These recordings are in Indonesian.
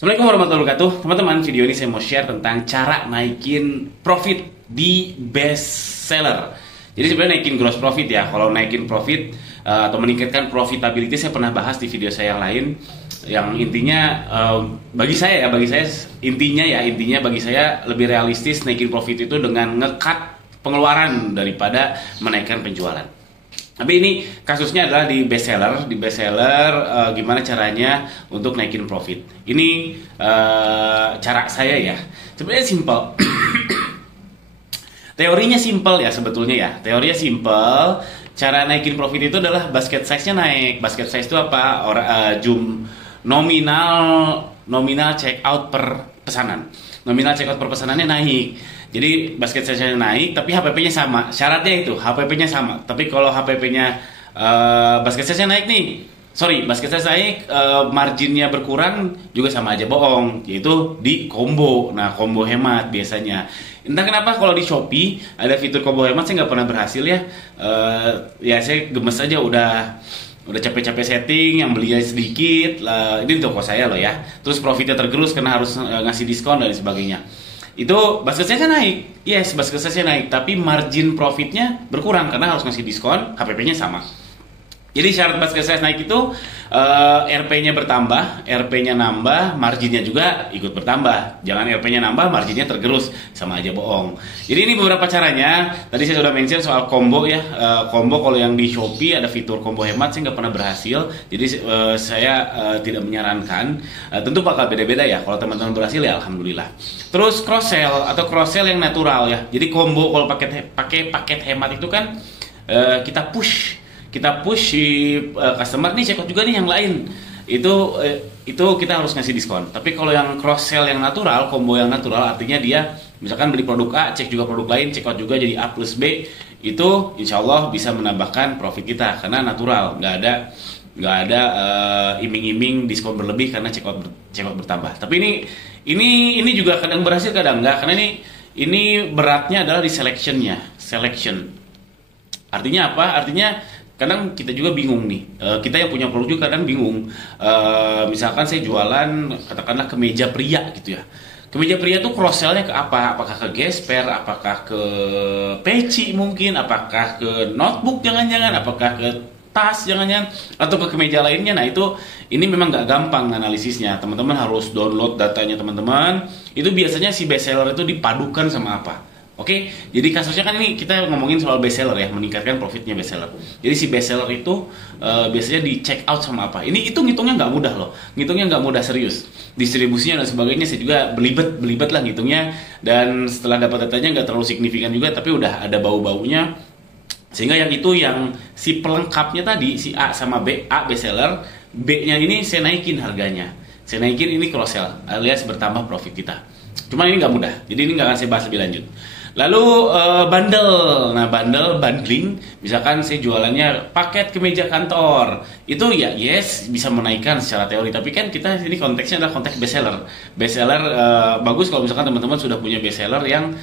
Assalamualaikum warahmatullahi wabarakatuh. Teman-teman, video ini saya mau share tentang cara naikin profit di best seller. Jadi sebenarnya naikin gross profit ya. Kalau naikin profit atau meningkatkan profitability saya pernah bahas di video saya yang lain. Yang intinya bagi saya intinya bagi saya lebih realistis naikin profit itu dengan ngekat pengeluaran daripada menaikkan penjualan. Tapi ini kasusnya adalah di best seller, gimana caranya untuk naikin profit. Ini cara saya ya, sebenarnya simple. Teorinya simple ya sebetulnya ya, teorinya simple. Cara naikin profit itu adalah basket size-nya naik. Basket size itu apa? Nominal check out per pesanan. Nominal check out per pesanannya naik. Jadi basket size-nya naik, tapi HPP-nya sama. Syaratnya itu HPP-nya sama. Tapi kalau HPP-nya basket size-nya naik nih, basket size naik, marginnya berkurang juga sama aja bohong. Yaitu di combo. Nah, combo hemat biasanya. Entah kenapa kalau di Shopee ada fitur combo hemat saya nggak pernah berhasil ya. Ya saya gemes aja udah capek-capek setting, yang belinya sedikit lah, ini toko saya loh ya. Terus profitnya tergerus karena harus ngasih diskon dan sebagainya. Itu basket size-nya naik, yes basket size-nya naik, tapi margin profitnya berkurang karena harus ngasih diskon, HPP-nya sama. Jadi syarat basket size naik itu RP-nya bertambah, RP-nya nambah, marginnya juga ikut bertambah. Jangan RP-nya nambah, marginnya tergerus, sama aja bohong. Jadi ini beberapa caranya. Tadi saya sudah mention soal combo ya. Combo kalau yang di Shopee ada fitur combo hemat, saya nggak pernah berhasil. Jadi saya tidak menyarankan. Tentu bakal beda-beda ya. Kalau teman-teman berhasil ya alhamdulillah. Terus cross sell atau cross sell yang natural ya. Jadi combo kalau pakai paket hemat itu kan kita push si customer nih, check out juga nih yang lain. Itu kita harus ngasih diskon. Tapi kalau yang cross sell yang natural, combo yang natural artinya dia misalkan beli produk A, cek juga produk lain, check out juga jadi A plus B, itu insya Allah bisa menambahkan profit kita karena natural, nggak ada iming-iming diskon berlebih karena check out bertambah. Tapi ini juga kadang berhasil kadang enggak, karena ini beratnya adalah di selection. Artinya apa? Artinya kadang kita juga bingung nih, kita yang punya produk juga kadang bingung. Misalkan saya jualan katakanlah kemeja pria gitu ya. Kemeja pria tuh cross sell-nya ke apa? Apakah ke gesper, apakah ke peci mungkin, apakah ke notebook jangan-jangan, apakah ke tas jangan-jangan, atau ke kemeja lainnya. Nah ini memang nggak gampang analisisnya. Teman-teman harus download datanya teman-teman. Itu biasanya si best seller itu dipadukan sama apa? Oke, jadi kasusnya kan ini kita ngomongin soal best seller ya, meningkatkan profitnya best seller. Jadi si best seller itu biasanya di check out sama apa? Ini itu ngitungnya nggak mudah loh, ngitungnya nggak mudah serius. Distribusinya dan sebagainya saya juga belibet lah ngitungnya. Dan setelah dapat datanya nggak terlalu signifikan juga, tapi udah ada bau-baunya. Sehingga yang si pelengkapnya tadi si A sama B, A best seller, B-nya ini saya naikin harganya. Saya naikin ini cross sell alias bertambah profit kita. Cuma ini nggak mudah, jadi ini nggak akan saya bahas lebih lanjut. Lalu bundling, misalkan saya jualannya paket kemeja kantor, itu ya yes bisa menaikkan secara teori, tapi kan kita ini konteksnya adalah konteks best seller. Best seller bagus kalau misalkan teman-teman sudah punya best seller yang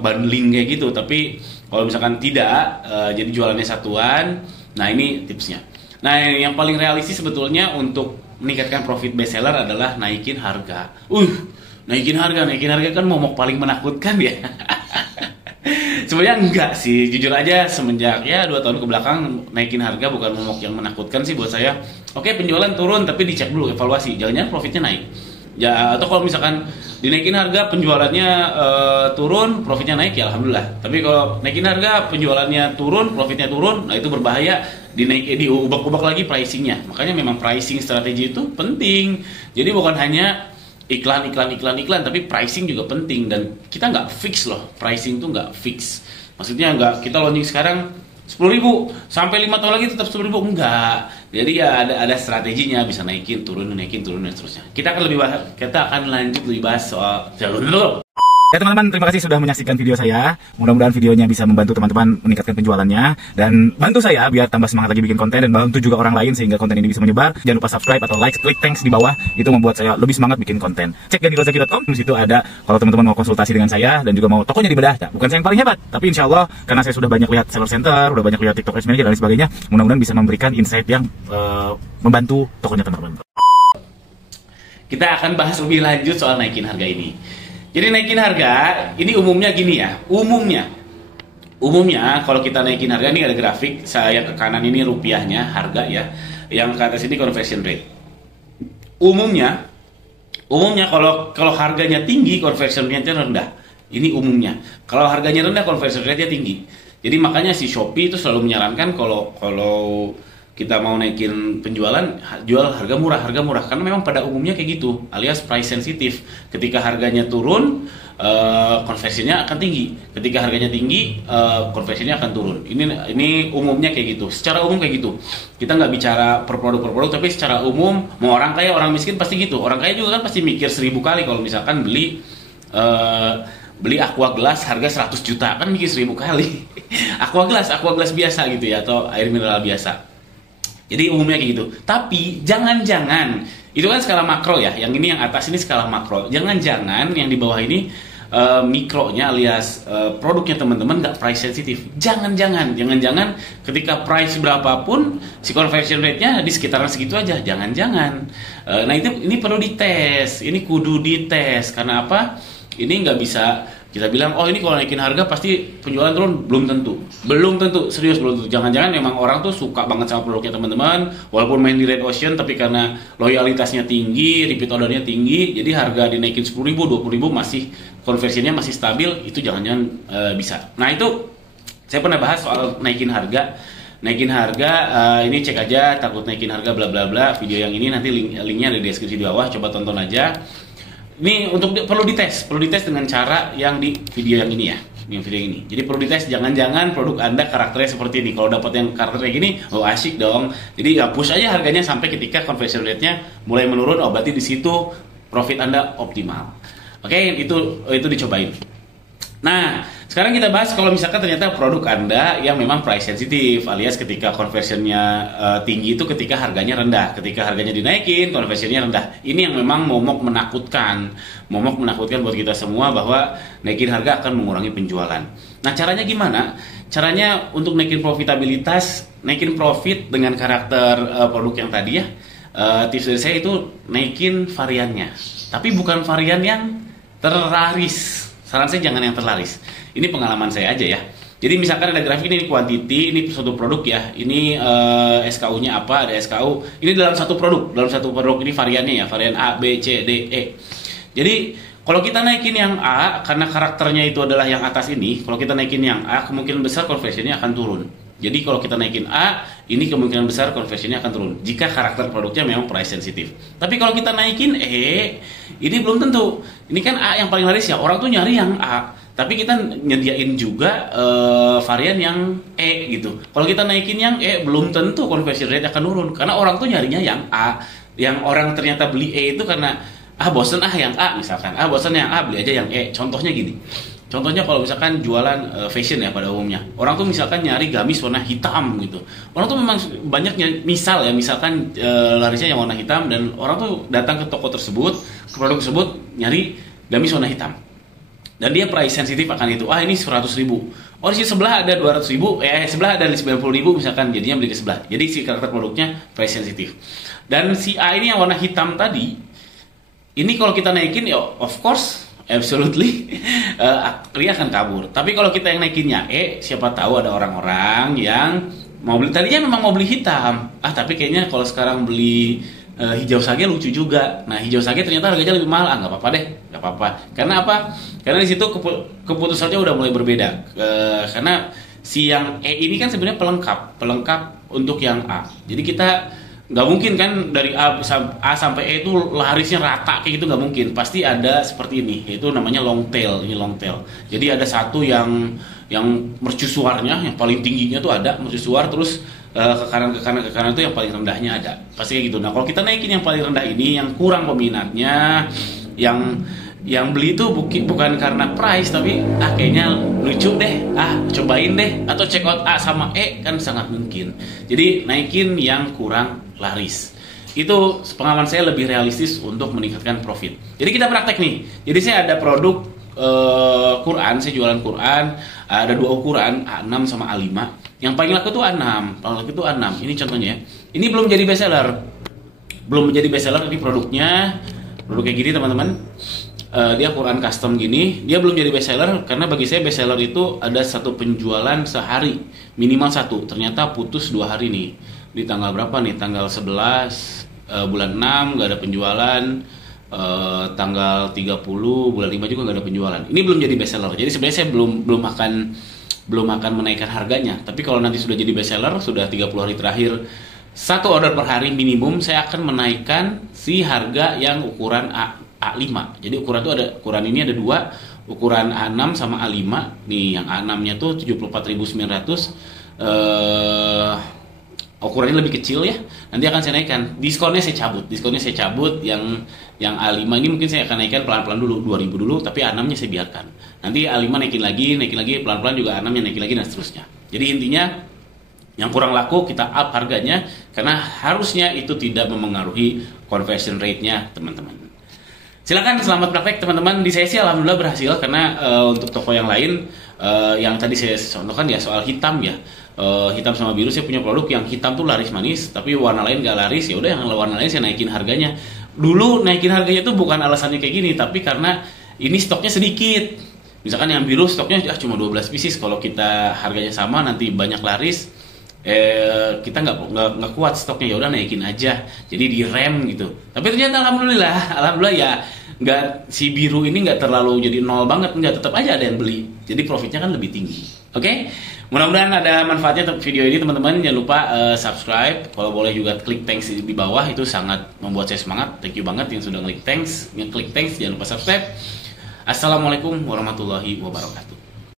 bundling kayak gitu, tapi kalau misalkan tidak, jadi jualannya satuan. Nah ini tipsnya. Nah yang paling realistis sebetulnya untuk meningkatkan profit best seller adalah naikin harga. Naikin harga kan momok paling menakutkan ya. Sebenarnya enggak sih, jujur aja semenjak 2 tahun ke belakang naikin harga bukan momok yang menakutkan sih buat saya. Oke, penjualan turun tapi dicek dulu evaluasi, jangan-jangan profitnya naik. Ya, atau kalau misalkan dinaikin harga penjualannya turun, profitnya naik ya alhamdulillah. Tapi kalau naikin harga penjualannya turun, profitnya turun, nah itu berbahaya, diubah-ubah lagi pricingnya. Makanya memang pricing strategi itu penting. Jadi bukan hanya iklan, tapi pricing juga penting. Dan kita nggak fix loh, pricing tuh nggak fix. Maksudnya nggak kita launching sekarang 10.000 sampai 5 tahun lagi tetap 10.000, enggak. Jadi ya ada strateginya, bisa naikin, turun dan seterusnya. Kita akan lanjut lebih bahas soal Ya teman-teman, terima kasih sudah menyaksikan video saya. Mudah-mudahan videonya bisa membantu teman-teman meningkatkan penjualannya dan bantu saya biar tambah semangat lagi bikin konten dan bantu juga orang lain sehingga konten ini bisa menyebar. Jangan lupa subscribe atau like, klik thanks di bawah, itu membuat saya lebih semangat bikin konten. Cek ganirozaki.com, di situ ada kalau teman-teman mau konsultasi dengan saya dan juga mau tokonya di bedah. Nah, bukan saya yang paling hebat, tapi insya Allah karena saya sudah banyak lihat seller center, udah banyak lihat TikTok Ads Manager dan sebagainya, mudah-mudahan bisa memberikan insight yang membantu tokonya teman-teman. kita akan bahas lebih lanjut soal naikin harga ini. Jadi naikin harga ini umumnya gini ya, umumnya kalau kita naikin harga, ini ada grafik, saya ke kanan ini rupiahnya harga ya, yang ke atas ini conversion rate. Umumnya kalau harganya tinggi, conversion rate-nya rendah. Ini umumnya. Kalau harganya rendah, conversion rate-nya tinggi. Jadi makanya si Shopee itu selalu menyarankan kalau kita mau naikin penjualan, jual harga murah, karena memang pada umumnya kayak gitu, alias price sensitif. Ketika harganya turun, konversinya akan tinggi. Ketika harganya tinggi, konversinya akan turun. Ini umumnya kayak gitu. Secara umum kayak gitu. Kita nggak bicara per produk, tapi secara umum, mau orang kaya, orang miskin pasti gitu. Orang kaya juga kan pasti mikir 1000 kali kalau misalkan beli aqua gelas harga 100 juta, kan mikir 1000 kali. aqua gelas biasa gitu ya, atau air mineral biasa. Jadi umumnya kayak gitu. Tapi jangan-jangan, itu kan skala makro ya. Yang ini yang atas ini skala makro. Jangan-jangan yang di bawah ini mikronya alias produknya teman-teman nggak price sensitif. Jangan-jangan ketika price berapapun si conversion rate-nya di sekitaran segitu aja. Jangan-jangan. Nah ini perlu dites. Ini kudu dites. Karena apa? Ini nggak bisa kita bilang, oh ini kalau naikin harga pasti penjualan turun. Belum tentu, serius belum tentu. Jangan-jangan memang orang tuh suka banget sama produknya teman-teman, walaupun main di red ocean, tapi karena loyalitasnya tinggi, repeat ordernya tinggi, jadi harga dinaikin 10.000, 20.000 masih konversinya masih stabil, itu jangan-jangan bisa. Nah itu saya pernah bahas soal naikin harga, ini cek aja, takut naikin harga bla bla bla. Video yang ini nanti linknya ada di deskripsi di bawah, coba tonton aja. Ini untuk perlu dites dengan cara yang di video yang ini ya, video ini. Jadi perlu dites, jangan-jangan produk Anda karakternya seperti ini. Kalau dapat yang karakternya gini, oh asik dong. Jadi ya push aja harganya sampai ketika conversion rate-nya mulai menurun, oh berarti di situ profit Anda optimal. Oke, itu dicobain. Nah, sekarang kita bahas kalau misalkan ternyata produk Anda yang memang price sensitif, alias ketika conversionnya tinggi itu ketika harganya rendah. Ketika harganya dinaikin, conversionnya rendah. Ini yang memang momok menakutkan buat kita semua bahwa naikin harga akan mengurangi penjualan. Nah, caranya gimana? Caranya untuk naikin profitabilitas, naikin profit dengan karakter produk yang tadi ya. Tips dari saya itu naikin variannya. Tapi bukan varian yang terlaris. Saran saya jangan yang terlaris. Ini pengalaman saya aja ya. Jadi misalkan ada grafik ini quantity, ini suatu produk ya. Ini SKU-nya apa? Ada SKU. Ini dalam satu produk ini variannya ya, varian A, B, C, D, E. Jadi kalau kita naikin yang A karena karakternya itu adalah yang atas ini, kalau kita naikin yang A kemungkinan besar conversionnya akan turun. Jadi kalau kita naikin A, ini kemungkinan besar conversionnya akan turun jika karakter produknya memang price sensitif. Tapi kalau kita naikin E, ini belum tentu. Ini kan A yang paling laris ya, orang tuh nyari yang A. Tapi kita nyediain juga varian yang E gitu. Kalau kita naikin yang E, belum tentu conversion rate akan turun. Karena orang tuh nyarinya yang A. Yang orang ternyata beli E itu karena bosen yang A misalkan. Bosen yang A, beli aja yang E. Contohnya gini. Contohnya kalau misalkan jualan fashion ya pada umumnya, orang tuh misalkan nyari gamis warna hitam gitu. Orang tuh memang banyaknya, misalkan larisnya yang warna hitam, dan orang tuh datang ke toko tersebut, ke produk tersebut nyari gamis warna hitam. Dan dia price sensitif akan itu. Ini 100.000. Oh di sebelah ada 200.000, sebelah ada 90.000 misalkan, jadinya beli ke sebelah. Jadi si karakter produknya price sensitif. Dan si A ini yang warna hitam tadi, ini kalau kita naikin ya of course absolutely dia akan kabur. Tapi kalau kita yang naikinnya siapa tahu ada orang-orang yang mau beli, tadinya memang mau beli hitam, tapi kayaknya kalau sekarang beli hijau sage lucu juga. Nah hijau sage ternyata harganya lebih mahal, nggak apa-apa deh, nggak apa-apa. Karena apa? Karena di situ keputusannya udah mulai berbeda. Karena si yang E ini kan sebenarnya pelengkap untuk yang A. Jadi kita nggak mungkin kan dari A sampai E itu larisnya rata kayak gitu, nggak mungkin. Pasti ada seperti ini, yaitu namanya long tail. Ini long tail. Jadi ada satu yang mercusuarnya yang paling tingginya tuh ada mercusuar, terus ke kanan itu yang paling rendahnya ada. Pasti kayak gitu. Nah kalau kita naikin yang paling rendah ini, yang kurang peminatnya, yang beli itu bukan karena price, tapi kayaknya lucu deh, cobain deh, atau check out A sama E, kan sangat mungkin. Jadi naikin yang kurang laris. Itu pengalaman saya lebih realistis untuk meningkatkan profit. Jadi kita praktek nih. Jadi saya ada produk Quran, saya jualan Quran, ada 2 ukuran, A6 sama A5. Yang paling laku itu A6, Ini contohnya ya. Ini belum jadi bestseller. Ini produknya produk kayak gini teman-teman. Dia ukuran custom gini, dia belum jadi best seller karena bagi saya best seller itu ada satu penjualan sehari minimal satu. Ternyata putus 2 hari nih, di tanggal berapa nih, tanggal 11 bulan 6 gak ada penjualan, tanggal 30 bulan 5 juga gak ada penjualan. Ini belum jadi best seller, jadi sebenarnya saya belum akan menaikkan harganya. Tapi kalau nanti sudah jadi best seller, sudah 30 hari terakhir, satu order per hari minimum, saya akan menaikkan si harga yang ukuran A5. Jadi ukuran itu ada, ukuran ini ada dua, ukuran A6 sama A5. Nih yang A6-nya tuh 74.900. Ukurannya lebih kecil ya. Nanti akan saya naikkan. Diskonnya saya cabut. Yang A5 ini mungkin saya akan naikkan pelan-pelan dulu, 2.000 dulu, tapi A6-nya saya biarkan. Nanti A5 naikin lagi, pelan-pelan juga A6-nya naikin lagi dan seterusnya. Jadi intinya yang kurang laku kita up harganya karena harusnya itu tidak memengaruhi conversion rate-nya, teman-teman. Silakan, selamat praktek teman-teman. Di saya sih alhamdulillah berhasil karena untuk toko yang lain yang tadi saya contohkan ya soal hitam ya, hitam sama biru saya punya produk yang hitam tuh laris manis, tapi warna lain gak laris. Ya udah yang warna lain saya naikin harganya. Dulu naikin harganya tuh bukan alasannya kayak gini, tapi karena ini stoknya sedikit. Misalkan yang biru stoknya cuma 12 pieces, kalau kita harganya sama nanti banyak laris. Kita nggak kuat stoknya, ya udah naikin aja, jadi direm gitu. Tapi ternyata alhamdulillah ya, nggak, si biru ini nggak terlalu jadi nol banget, nggak, tetap aja ada yang beli, jadi profitnya kan lebih tinggi. Oke? Mudah-mudahan ada manfaatnya untuk video ini teman-teman. Jangan lupa subscribe, kalau boleh juga klik thanks di bawah, itu sangat membuat saya semangat. Thank you banget yang sudah ngeklik thanks, jangan lupa subscribe. Assalamualaikum warahmatullahi wabarakatuh.